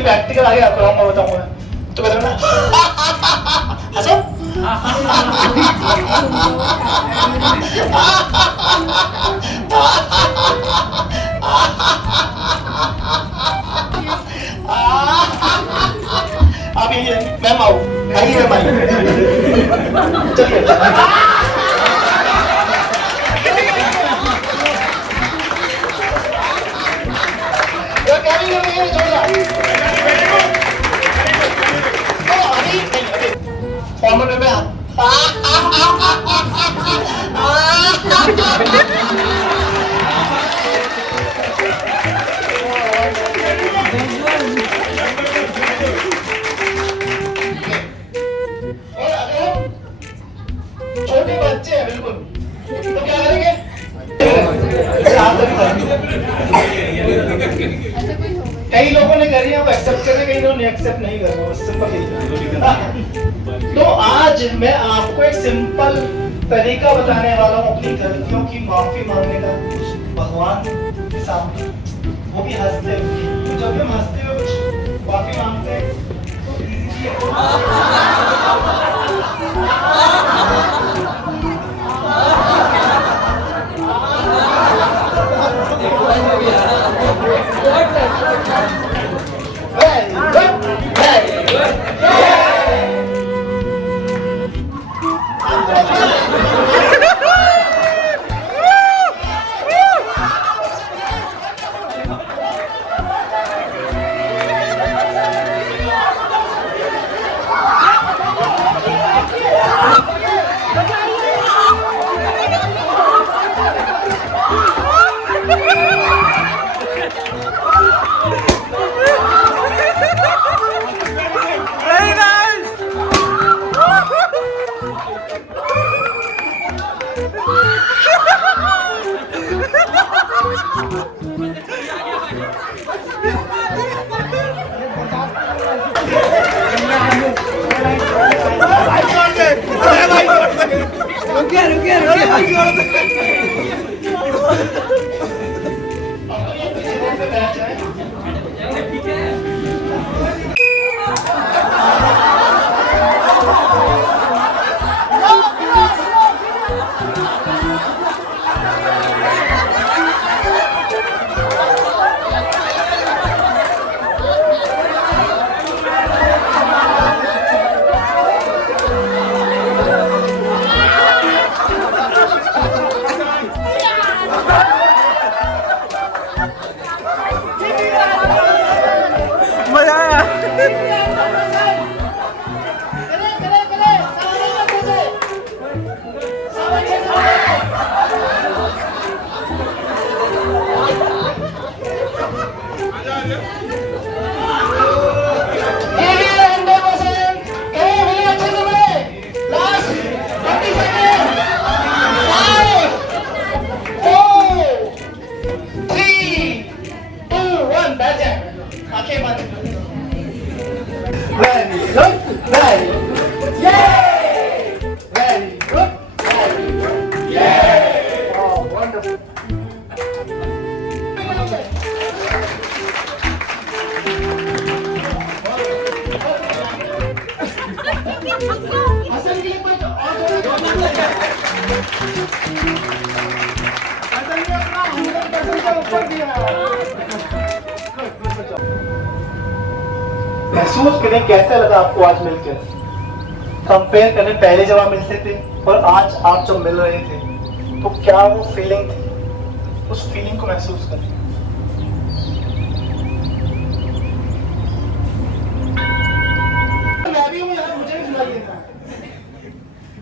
प्रैक्टिकल आगे आपको मैं बताऊंगा तो बता ना हंसो आप ये मैम आओ आइए मैम चलिए छोटे बच्चे हैं बिल्कुल तो क्या करेंगे कई लोगों ने करी है वो एक्सेप्ट कर रहे हैं कई लोगों ने एक्सेप्ट नहीं कर रहे सिंपल तो आज मैं आपको एक सिंपल तरीका बताने वाला हूँ अपनी गलतियों की माफी मांगने का भगवान के सामने वो भी हंसते हुए जब हम हंसते हुए कुछ माफी मांगते हैं तो इजीली हसन के लिए कोई और हसन ने अपना 100% से ऊपर दिया। महसूस करें कैसा लगा आपको आज मिलकर, कंपेयर करें पहले जब आप मिलते थे और आज आप जब मिल रहे थे, तो क्या वो फीलिंग थी, उस फीलिंग को महसूस करें। मैं भी हूँ यार, मुझे भी सुनाइए।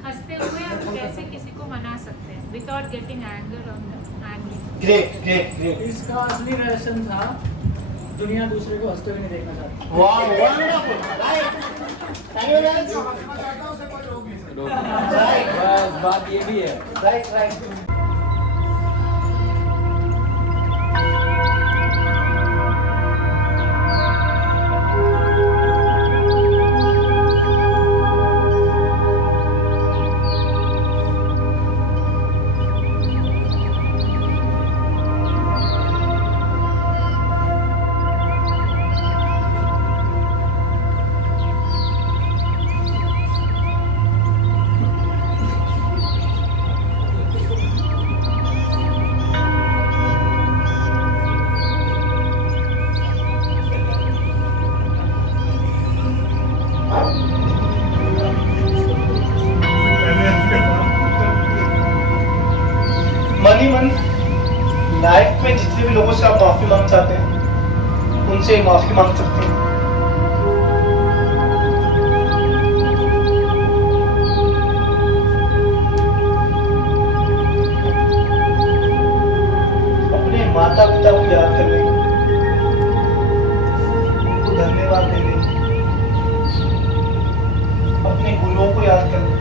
हंसते हुए हम कैसे किसी को मना सकते हैं without getting anger on the great great great. इसका असली रहस्य था दुनिया दूसरे को हंसते हुए नहीं देखना चाहती। वाह wonderful, right, thank you very much. बात ये भी है। Right right. मन ही मन लाइफ में जितने भी लोगों से आप माफी मांग चाहते हैं, उनसे माफी मांग सकते हैं। अपने माता पिता को याद कर लें, उनको धन्यवाद दे दें, अपने गुरुओं को याद कर लें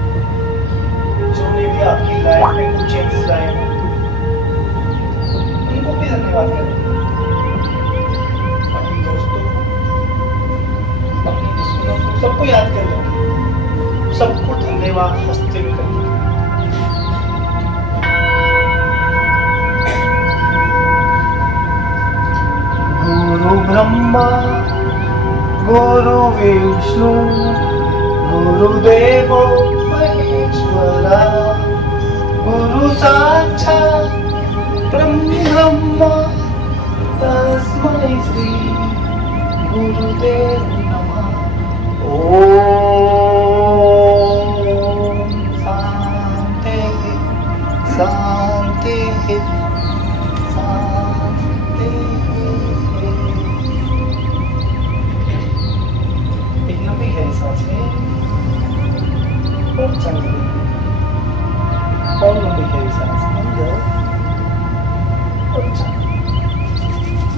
जिन्होंने भी आपकी लाइफ में कुछ चेंजेस लाए हैं, उनको भी धन्यवाद करें। अपने दोस्तों, अपने दुश्मनों को, सबको याद कर लें, सबको धन्यवाद हंसते हुए करें। गुरु ब्रह्मा गुरु विष्णु गुरुदेवो महेश्वरा गुरु साक्षात् ब्रह्मा तस्मै श्री गुरुदेव नमः। ओम शांति शांति शांति। एक लंबी गहरी सांस लें और चल दें, और लंबी गहरी सांस अंदर और चल।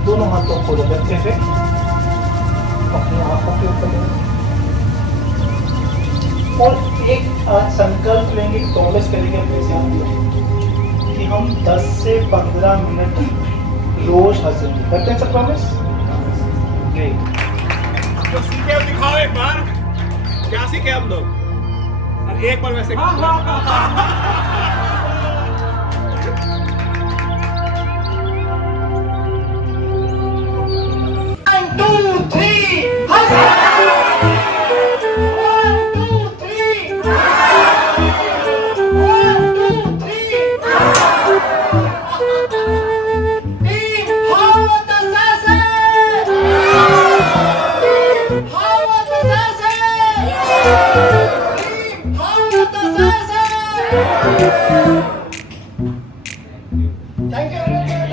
दोनों हाथों को रखते हुए अपनी आंखों के ऊपर लें और एक आज संकल्प लेंगे, प्रॉमिस करेंगे अपने साथ कि हम 10 से 15 मिनट रोज हंसेंगे। करते हैं सब प्रॉमिस? ग्रेट। तो सीखे और दिखाओ एक बार, क्या सीखे हम लोग, और एक बार वैसे Thank you very much.